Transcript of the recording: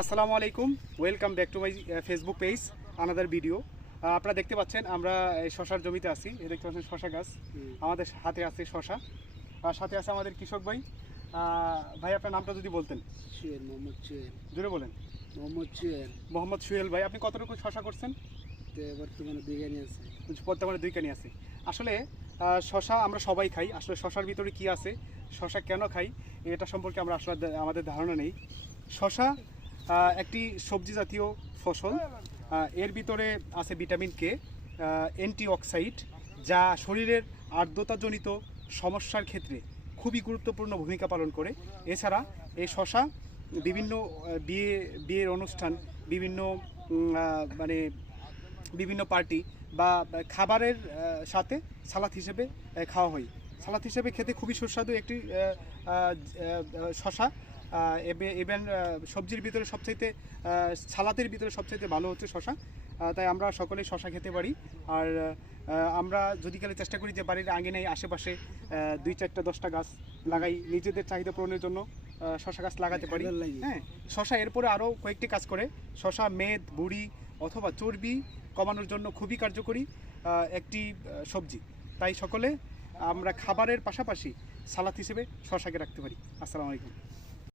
আসসালামু আলাইকুম, welcome back to my Facebook page another video. আপনারা দেখতে পাচ্ছেন আমরা এই শশার জমিতে আছি। এই দেখতে পাচ্ছেন শশা গাছ, আমাদের হাতে আছে শশা, আর সাথে আছে আমাদের কৃষক ভাই। ভাই আপনার নামটা যদি বলতেন। সুয়েল, মোহাম্মদ সুয়েল। জুড়ে বলেন। মোহাম্মদ সুয়েল। মোহাম্মদ সুয়েল ভাই, আপনি কতটুকু শশা করছেন? বর্তমানে বিরিয়ানি আছে। বর্তমানে 2 কানি আছে। আসলে শশা আমরা সবাই খাই, আসলে শশার ভিতরে কি আছে, শশা কেন খাই, এটা সম্পর্কে আমরা আসলে আমাদের ধারণা নেই। শশা একটি সবজি জাতীয় ফসল। এর ভিতরে আছে ভিটামিন কে, অ্যান্টিঅক্সাইড, যা শরীরের আর্দ্রতাজনিত সমস্যার ক্ষেত্রে খুবই গুরুত্বপূর্ণ ভূমিকা পালন করে। এছাড়া এই শশা বিভিন্ন বিয়ের অনুষ্ঠান, বিভিন্ন মানে বিভিন্ন পার্টি বা খাবারের সাথে সালাদ হিসেবে খাওয়া হয়। সালাদ হিসেবে খেতে খুবই সুস্বাদু একটি শশা। ইভেন সবজির ভিতরে সবচাইতে সালাদের ভিতরে সবচাইতে ভালো হচ্ছে শশা। তাই আমরা সকলেই শশা খেতে পারি। আর আমরা যদি গেলে চেষ্টা করি যে বাড়ির আঙিনায় আশেপাশে 2-4টা 10টা গাছ লাগাই, নিজেদের চাহিদা পূরণের জন্য শশা গাছ লাগাতে পারি। হ্যাঁ, শশা এরপরে আরও কয়েকটি কাজ করে। শশা মেদ, বুড়ি অথবা চর্বি কমানোর জন্য খুবই কার্যকরী একটি সবজি। তাই সকলে আমরা খাবারের পাশাপাশি সালাদ হিসেবে শশাকে রাখতে পারি। আসসালামু আলাইকুম।